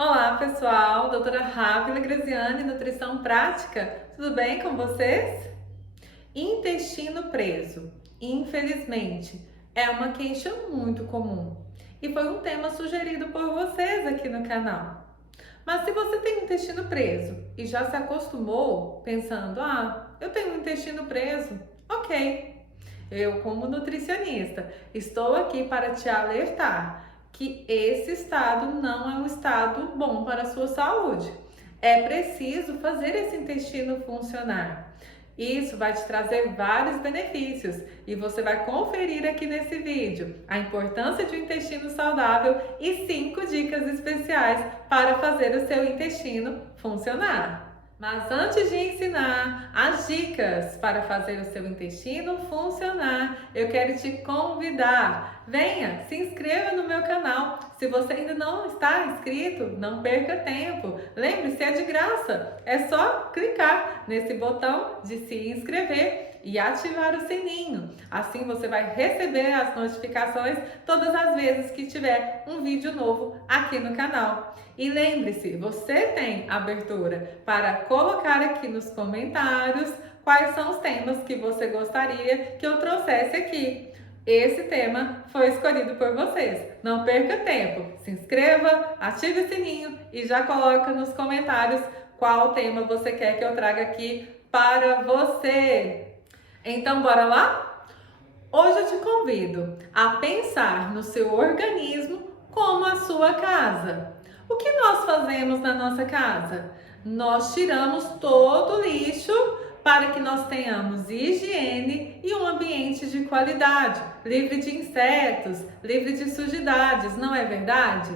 Olá, pessoal! Doutora Rávila Graziani, Nutrição Prática. Tudo bem com vocês? Intestino preso, infelizmente, é uma queixa muito comum e foi um tema sugerido por vocês aqui no canal. Mas se você tem intestino preso e já se acostumou pensando, eu tenho um intestino preso, ok. Eu, como nutricionista, estou aqui para te alertar que esse estado não é um estado bom para a sua saúde. É preciso fazer esse intestino funcionar. Isso vai te trazer vários benefícios e você vai conferir aqui nesse vídeo a importância de um intestino saudável e 5 dicas especiais para fazer o seu intestino funcionar. Mas antes de ensinar as dicas para fazer o seu intestino funcionar, eu quero te convidar. Venha, se inscreva no meu canal. Se você ainda não está inscrito, não perca tempo. Lembre-se, é de graça. É só clicar nesse botão de se inscrever e ativar o sininho. Assim você vai receber as notificações todas as vezes que tiver um vídeo novo aqui no canal. E lembre-se, você tem abertura para colocar aqui nos comentários quais são os temas que você gostaria que eu trouxesse aqui. Esse tema foi escolhido por vocês. Não perca tempo, se inscreva, ative o sininho e já coloca nos comentários qual tema você quer que eu traga aqui para você. Então, bora lá? Hoje eu te convido a pensar no seu organismo como a sua casa. O que nós fazemos na nossa casa? Nós tiramos todo o lixo para que nós tenhamos higiene e um ambiente de qualidade, livre de insetos, livre de sujidades, não é verdade?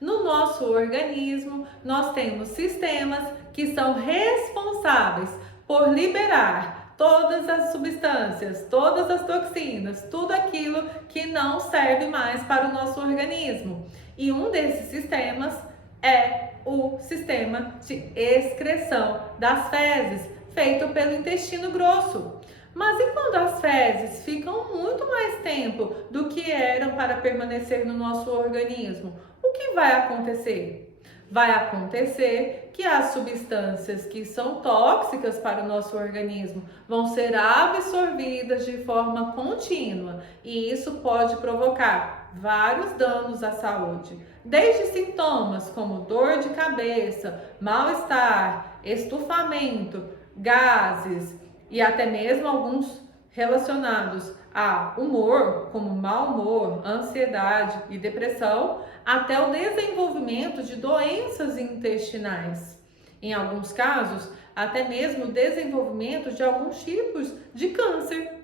No nosso organismo, nós temos sistemas que são responsáveis por liberar todas as substâncias, todas as toxinas, tudo aquilo que não serve mais para o nosso organismo. E um desses sistemas é o sistema de excreção das fezes, feito pelo intestino grosso. Mas e quando as fezes ficam muito mais tempo do que eram para permanecer no nosso organismo? O que vai acontecer? Vai acontecer que as substâncias que são tóxicas para o nosso organismo vão ser absorvidas de forma contínua e isso pode provocar vários danos à saúde, desde sintomas como dor de cabeça, mal-estar, estufamento, gases e até mesmo alguns relacionados a humor, como mau humor, ansiedade e depressão, até o desenvolvimento de doenças intestinais. Em alguns casos, até mesmo o desenvolvimento de alguns tipos de câncer.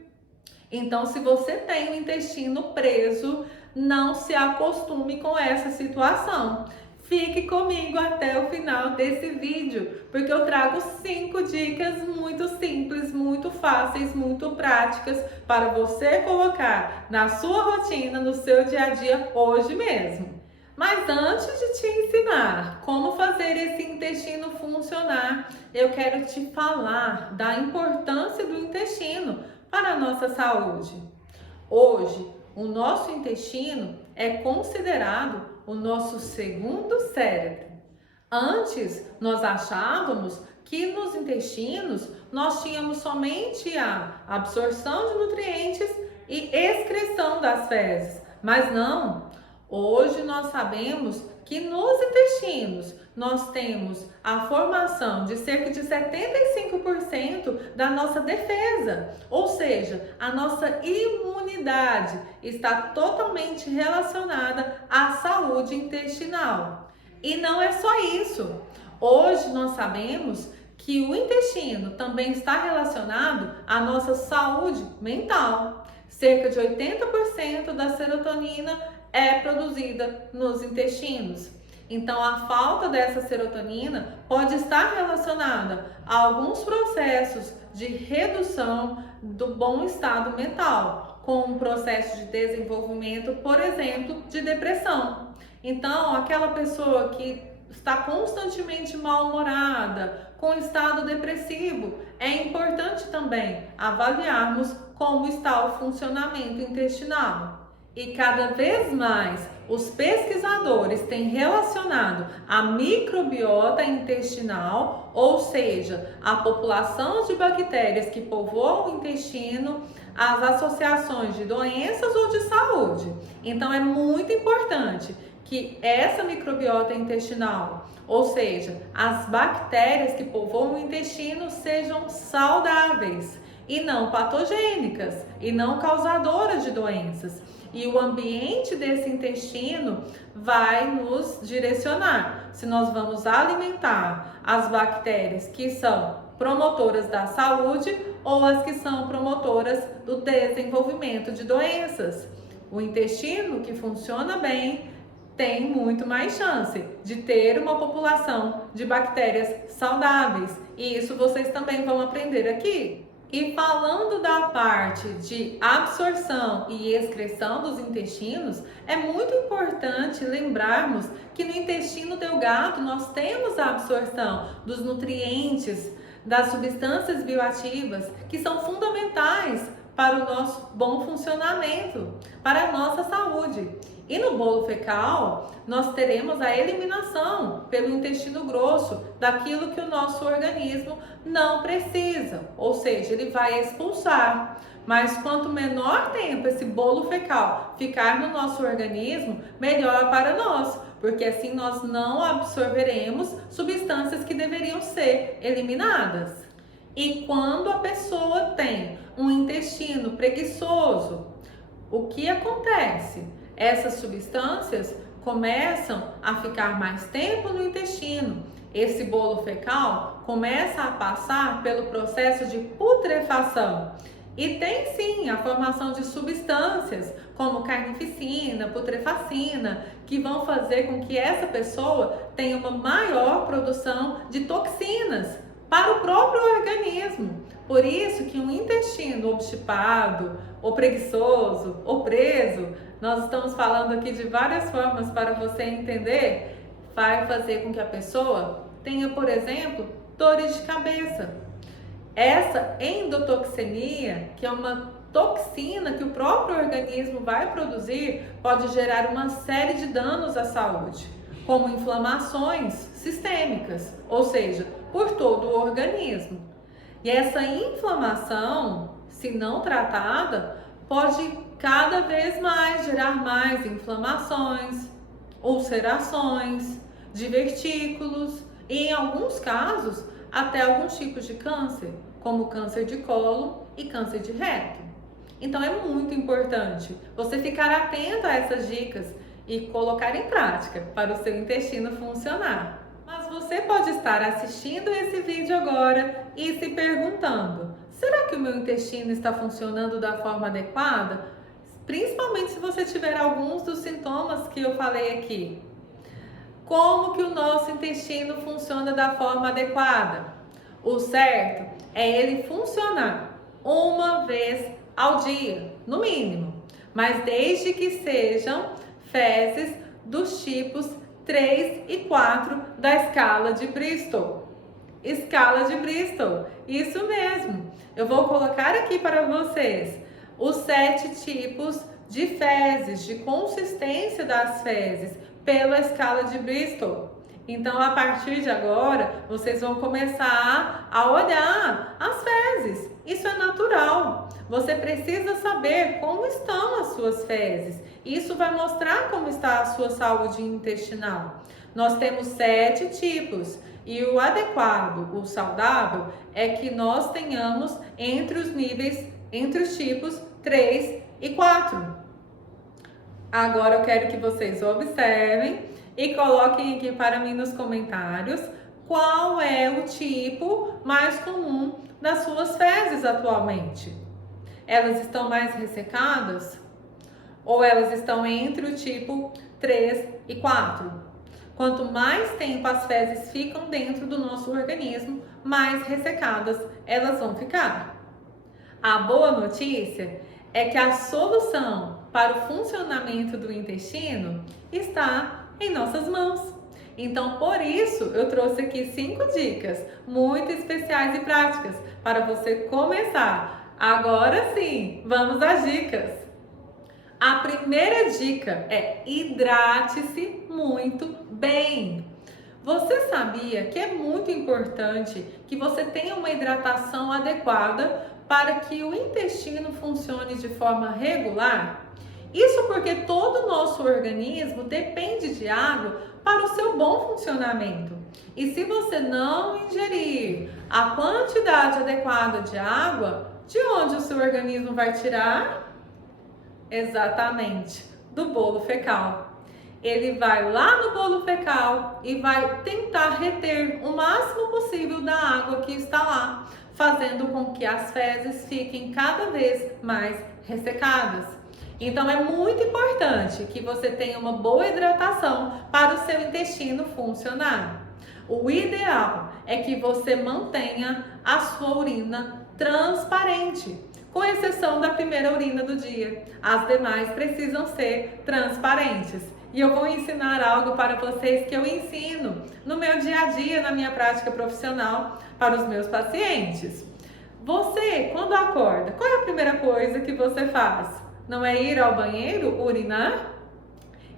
Então, se você tem o intestino preso, não se acostume com essa situação. Fique comigo até o final desse vídeo, porque eu trago 5 dicas muito simples, muito fáceis, muito práticas para você colocar na sua rotina, no seu dia a dia, hoje mesmo. Mas antes de te ensinar como fazer esse intestino funcionar, eu quero te falar da importância do intestino para a nossa saúde. Hoje, o nosso intestino é considerado o nosso segundo cérebro. Antes, nós achávamos que nos intestinos nós tínhamos somente a absorção de nutrientes e excreção das fezes, mas não. Hoje nós sabemos que nos intestinos nós temos a formação de cerca de 75% da nossa defesa, ou seja, a nossa imunidade está totalmente relacionada à saúde intestinal. E não é só isso. Hoje nós sabemos que o intestino também está relacionado à nossa saúde mental. Cerca de 80% da serotonina é produzida nos intestinos. Então, a falta dessa serotonina pode estar relacionada a alguns processos de redução do bom estado mental, com um processo de desenvolvimento, por exemplo, de depressão. Então, aquela pessoa que está constantemente mal-humorada, com estado depressivo, é importante também avaliarmos como está o funcionamento intestinal. E cada vez mais os pesquisadores têm relacionado a microbiota intestinal, ou seja, a população de bactérias que povoam o intestino, às associações de doenças ou de saúde. Então é muito importante que essa microbiota intestinal, ou seja, as bactérias que povoam o intestino, sejam saudáveis e não patogênicas e não causadoras de doenças. E o ambiente desse intestino vai nos direcionar se nós vamos alimentar as bactérias que são promotoras da saúde ou as que são promotoras do desenvolvimento de doenças. O intestino que funciona bem tem muito mais chance de ter uma população de bactérias saudáveis. E isso vocês também vão aprender aqui. E falando da parte de absorção e excreção dos intestinos, é muito importante lembrarmos que no intestino delgado nós temos a absorção dos nutrientes, das substâncias bioativas que são fundamentais para o nosso bom funcionamento, para a nossa saúde. E no bolo fecal, nós teremos a eliminação pelo intestino grosso daquilo que o nosso organismo não precisa, ou seja, ele vai expulsar. Mas quanto menor tempo esse bolo fecal ficar no nosso organismo, melhor para nós, porque assim nós não absorveremos substâncias que deveriam ser eliminadas. E quando a pessoa tem um intestino preguiçoso, o que acontece? Essas substâncias começam a ficar mais tempo no intestino. Esse bolo fecal começa a passar pelo processo de putrefação. E tem sim a formação de substâncias como carnificina, putrefacina, que vão fazer com que essa pessoa tenha uma maior produção de toxinas para o próprio organismo. Por isso que um intestino obstipado, ou preguiçoso, ou preso, nós estamos falando aqui de várias formas para você entender, vai fazer com que a pessoa tenha, por exemplo, dores de cabeça. Essa endotoxemia, que é uma toxina que o próprio organismo vai produzir, pode gerar uma série de danos à saúde, como inflamações sistêmicas, ou seja, por todo o organismo. E essa inflamação, se não tratada, pode cada vez mais gerar mais inflamações, ulcerações, divertículos e, em alguns casos, até alguns tipos de câncer, como câncer de colo e câncer de reto. Então é muito importante você ficar atento a essas dicas e colocar em prática para o seu intestino funcionar. Mas você pode estar assistindo esse vídeo agora e se perguntando: será que o meu intestino está funcionando da forma adequada? Principalmente se você tiver alguns dos sintomas que eu falei aqui. Como que o nosso intestino funciona da forma adequada? O certo é ele funcionar uma vez ao dia, no mínimo, mas desde que sejam fezes dos tipos 3 e 4 da escala de Bristol. Escala de Bristol, isso mesmo. Eu vou colocar aqui para vocês os 7 tipos de fezes, de consistência das fezes, pela escala de Bristol. Então, a partir de agora, vocês vão começar a olhar as fezes. Isso é natural. Você precisa saber como estão as suas fezes. Isso vai mostrar como está a sua saúde intestinal. Nós temos 7 tipos e o adequado, o saudável, é que nós tenhamos entre os níveis, entre os tipos 3 e 4. Agora eu quero que vocês observem e coloquem aqui para mim nos comentários qual é o tipo mais comum das suas fezes atualmente. Elas estão mais ressecadas? Ou elas estão entre o tipo 3 e 4? Quanto mais tempo as fezes ficam dentro do nosso organismo, mais ressecadas elas vão ficar. A boa notícia é que a solução para o funcionamento do intestino está em nossas mãos. Então, por isso, eu trouxe aqui 5 dicas muito especiais e práticas para você começar. Agora sim, vamos às dicas! A primeira dica é hidrate-se muito bem. Você sabia que é muito importante que você tenha uma hidratação adequada para que o intestino funcione de forma regular? Isso porque todo o nosso organismo depende de água para o seu bom funcionamento. E se você não ingerir a quantidade adequada de água, de onde o seu organismo vai tirar? Exatamente, do bolo fecal. Ele vai lá no bolo fecal e vai tentar reter o máximo possível da água que está lá, fazendo com que as fezes fiquem cada vez mais ressecadas. Então é muito importante que você tenha uma boa hidratação para o seu intestino funcionar. O ideal é que você mantenha a sua urina transparente, com exceção da primeira urina do dia. As demais precisam ser transparentes. E eu vou ensinar algo para vocês que eu ensino no meu dia a dia, na minha prática profissional, para os meus pacientes. Você, quando acorda, qual é a primeira coisa que você faz? Não é ir ao banheiro, urinar?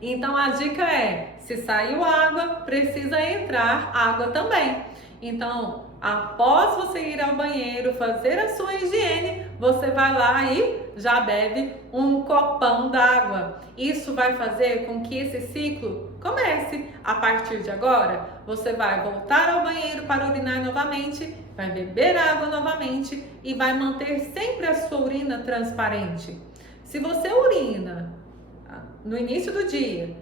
Então a dica é, se saiu água, precisa entrar água também. Então, após você ir ao banheiro, fazer a sua higiene, você vai lá e já bebe um copão d'água. Isso vai fazer com que esse ciclo comece. A partir de agora, você vai voltar ao banheiro para urinar novamente, vai beber água novamente e vai manter sempre a sua urina transparente. Se você urina no início do dia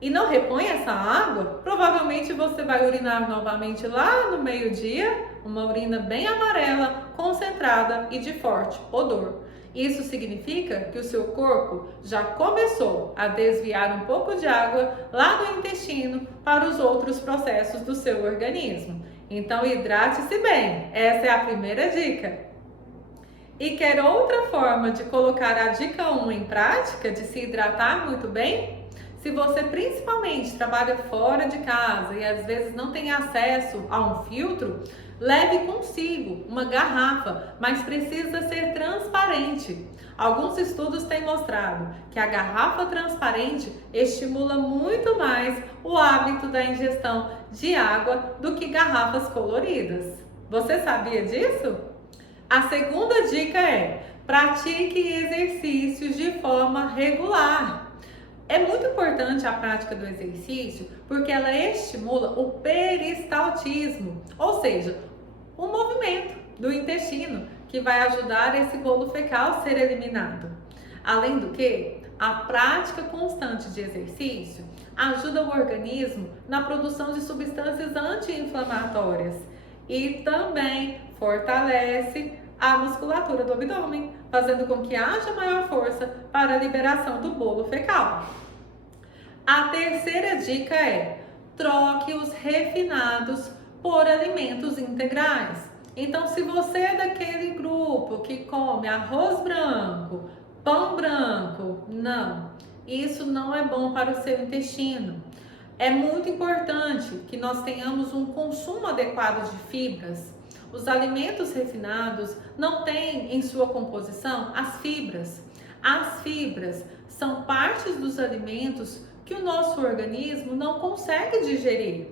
e não repõe essa água, provavelmente você vai urinar novamente lá no meio-dia, uma urina bem amarela, concentrada e de forte odor. Isso significa que o seu corpo já começou a desviar um pouco de água lá do intestino para os outros processos do seu organismo. Então hidrate-se bem, essa é a primeira dica. E quer outra forma de colocar a dica 1 em prática, de se hidratar muito bem? Se você principalmente trabalha fora de casa e às vezes não tem acesso a um filtro, leve consigo uma garrafa, mas precisa ser transparente. Alguns estudos têm mostrado que a garrafa transparente estimula muito mais o hábito da ingestão de água do que garrafas coloridas. Você sabia disso? A segunda dica é: pratique exercícios de forma regular. É muito importante a prática do exercício porque ela estimula o peristaltismo, ou seja, o movimento do intestino que vai ajudar esse bolo fecal a ser eliminado. Além do que, a prática constante de exercício ajuda o organismo na produção de substâncias anti-inflamatórias e também fortalece a musculatura do abdômen, fazendo com que haja maior força para a liberação do bolo fecal. A terceira dica é: troque os refinados por alimentos integrais. Então, se você é daquele grupo que come arroz branco, pão branco, não, isso não é bom para o seu intestino. É muito importante que nós tenhamos um consumo adequado de fibras. Os alimentos refinados não têm em sua composição as fibras. As fibras são partes dos alimentos que o nosso organismo não consegue digerir.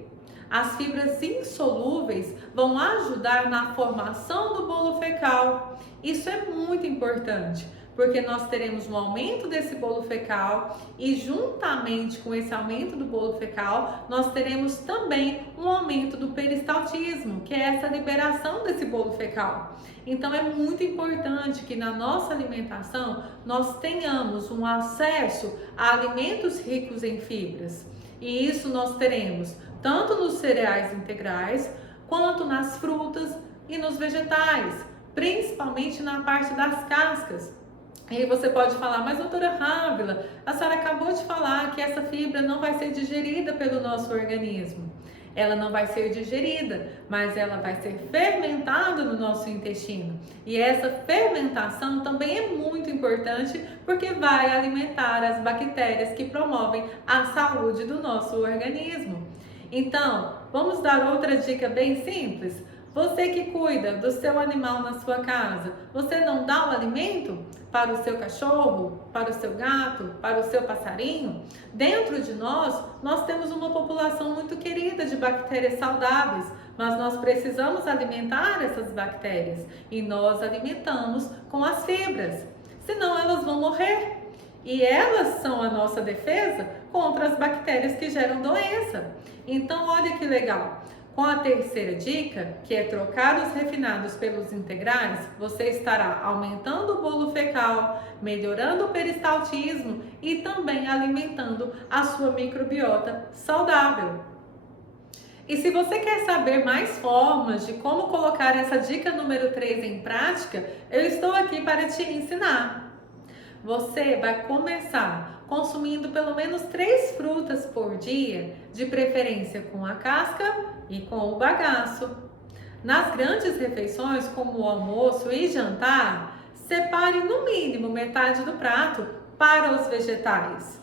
As fibras insolúveis vão ajudar na formação do bolo fecal. Isso é muito importante, porque nós teremos um aumento desse bolo fecal e juntamente com esse aumento do bolo fecal, nós teremos também um aumento do peristaltismo, que é essa liberação desse bolo fecal. Então é muito importante que na nossa alimentação nós tenhamos um acesso a alimentos ricos em fibras. E isso nós teremos tanto nos cereais integrais, quanto nas frutas e nos vegetais, principalmente na parte das cascas. E aí você pode falar: mas doutora Rávila, a senhora acabou de falar que essa fibra não vai ser digerida pelo nosso organismo. Ela não vai ser digerida, mas ela vai ser fermentada no nosso intestino. E essa fermentação também é muito importante porque vai alimentar as bactérias que promovem a saúde do nosso organismo. Então, vamos dar outra dica bem simples? Você que cuida do seu animal na sua casa, você não dá o alimento para o seu cachorro, para o seu gato, para o seu passarinho? Dentro de nós temos uma população muito querida de bactérias saudáveis, mas nós precisamos alimentar essas bactérias e nós alimentamos com as fibras, senão elas vão morrer. E elas são a nossa defesa contra as bactérias que geram doença. Então, olha que legal. Com a terceira dica, que é trocar os refinados pelos integrais, você estará aumentando o bolo fecal, melhorando o peristaltismo e também alimentando a sua microbiota saudável. E se você quer saber mais formas de como colocar essa dica número 3 em prática, eu estou aqui para te ensinar. Você vai começar consumindo pelo menos 3 frutas por dia, de preferência com a casca e com o bagaço. Nas grandes refeições, como o almoço e jantar, separe no mínimo metade do prato para os vegetais.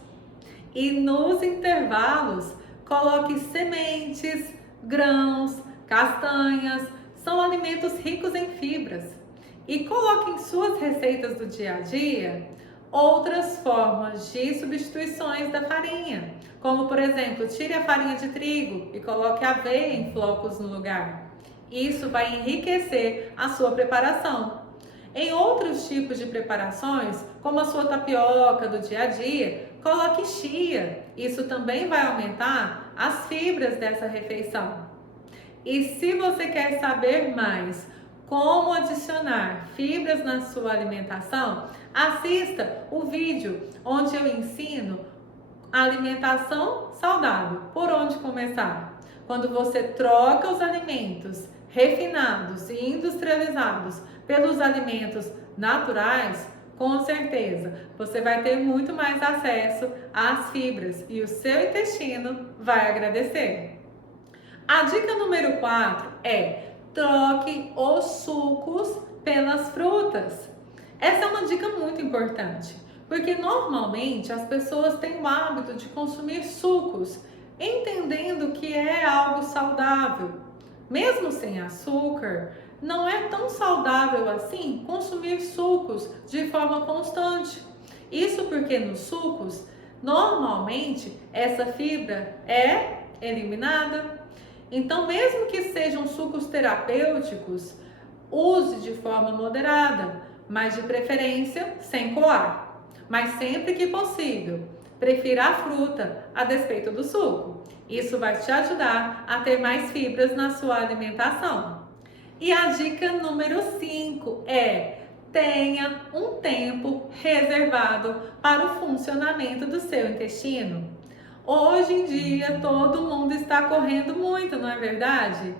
E nos intervalos, coloque sementes, grãos, castanhas, são alimentos ricos em fibras. E coloque em suas receitas do dia a dia outras formas de substituições da farinha, como por exemplo, tire a farinha de trigo e coloque aveia em flocos no lugar. Isso vai enriquecer a sua preparação. Em outros tipos de preparações, como a sua tapioca do dia a dia, coloque chia. Isso também vai aumentar as fibras dessa refeição. E se você quer saber mais como adicionar fibras na sua alimentação, assista o vídeo onde eu ensino a alimentação saudável. Por onde começar? Quando você troca os alimentos refinados e industrializados pelos alimentos naturais, com certeza você vai ter muito mais acesso às fibras e o seu intestino vai agradecer. A dica número 4 é: troque os sucos pelas frutas. Essa é uma dica muito importante, porque normalmente as pessoas têm o hábito de consumir sucos, entendendo que é algo saudável. Mesmo sem açúcar, não é tão saudável assim consumir sucos de forma constante. Isso porque nos sucos, normalmente, essa fibra é eliminada. Então, mesmo que sejam sucos terapêuticos, use de forma moderada, mas de preferência sem coar. Mas sempre que possível, prefira a fruta a despeito do suco. Isso vai te ajudar a ter mais fibras na sua alimentação. E a dica número 5 é: tenha um tempo reservado para o funcionamento do seu intestino. Hoje em dia, todo mundo está correndo muito, não é verdade?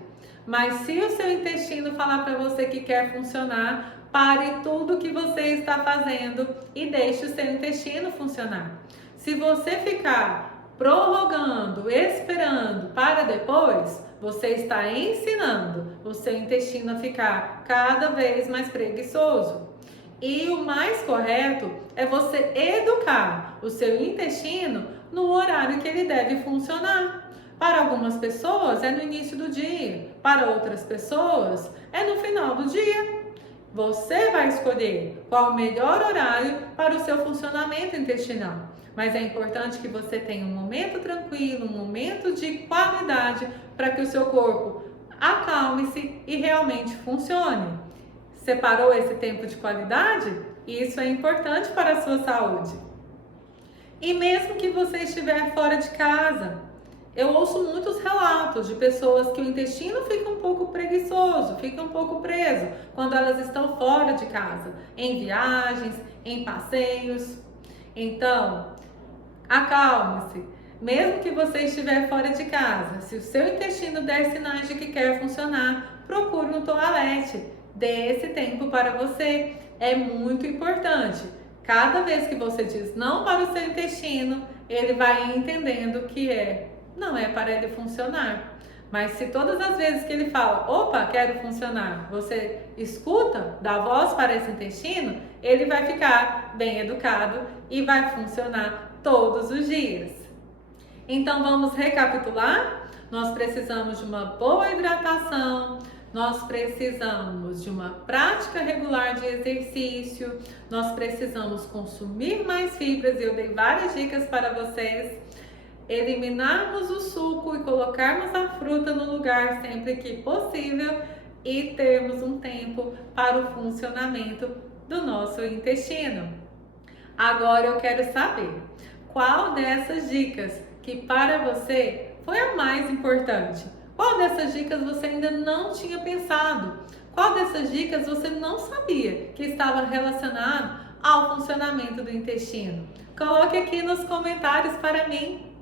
Mas se o seu intestino falar para você que quer funcionar, pare tudo que você está fazendo e deixe o seu intestino funcionar. Se você ficar prorrogando, esperando para depois, você está ensinando o seu intestino a ficar cada vez mais preguiçoso. E o mais correto é você educar o seu intestino no horário que ele deve funcionar. Para algumas pessoas é no início do dia, para outras pessoas é no final do dia. Você vai escolher qual o melhor horário para o seu funcionamento intestinal. Mas é importante que você tenha um momento tranquilo, um momento de qualidade para que o seu corpo acalme-se e realmente funcione. Separou esse tempo de qualidade? Isso é importante para a sua saúde. E mesmo que você estiver fora de casa, eu ouço muitos relatos de pessoas que o intestino fica um pouco preguiçoso, fica um pouco preso quando elas estão fora de casa, em viagens, em passeios. Então, acalme-se. Mesmo que você estiver fora de casa, se o seu intestino der sinais de que quer funcionar, procure um toalete. Dê esse tempo para você. É muito importante. Cada vez que você diz não para o seu intestino, ele vai entendendo que não é para ele funcionar. Mas se todas as vezes que ele fala, opa, quero funcionar, você escuta, dá voz para esse intestino, ele vai ficar bem educado e vai funcionar todos os dias. Então vamos recapitular? Nós precisamos de uma boa hidratação, nós precisamos de uma prática regular de exercício, nós precisamos consumir mais fibras, e eu dei várias dicas para vocês. Eliminarmos o suco e colocarmos a fruta no lugar sempre que possível e termos um tempo para o funcionamento do nosso intestino. Agora eu quero saber qual dessas dicas que para você foi a mais importante. Qual dessas dicas você ainda não tinha pensado? Qual dessas dicas você não sabia que estava relacionado ao funcionamento do intestino? Coloque aqui nos comentários para mim.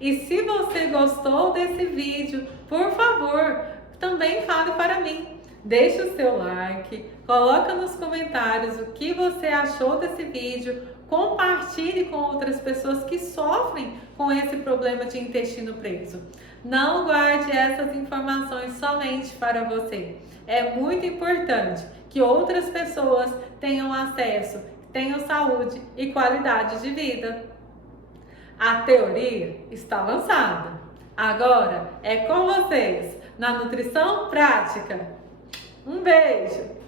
E se você gostou desse vídeo, por favor, também fale para mim. Deixe o seu like, coloca nos comentários o que você achou desse vídeo, compartilhe com outras pessoas que sofrem com esse problema de intestino preso. Não guarde essas informações somente para você. É muito importante que outras pessoas tenham acesso, tenham saúde e qualidade de vida. A teoria está lançada. Agora é com vocês na nutrição prática. Um beijo!